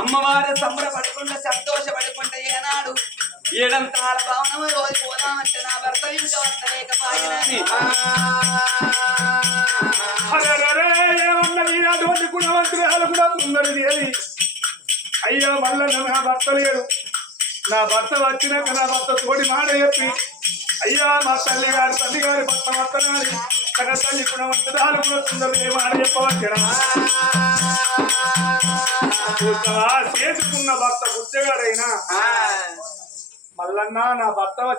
అమ్మవారు సంబరపడకుండా సంతోషపడకుండా ఏనాడు ఏడంతాల భావనము పోదామంటే నా భర్త ఇంకా వస్తలేకపోయినని అటువంటి గుణవంతురాలు కూడా ఉన్నది ఏది అయ్యా మళ్ళా నా భర్త లేడు నా భర్త వచ్చినాక నా భర్త తోడి మాట చెప్పి అయ్యా మా తల్లి గారి భర్త వస్తున్నాడు తన తల్లి గుణవంతురాలు కూడా సుందరి మాట చెప్పవచ్చా చేసుకున్న భర్త బుద్ధగాడైనా మల్లన్నా నా భర్త వచ్చి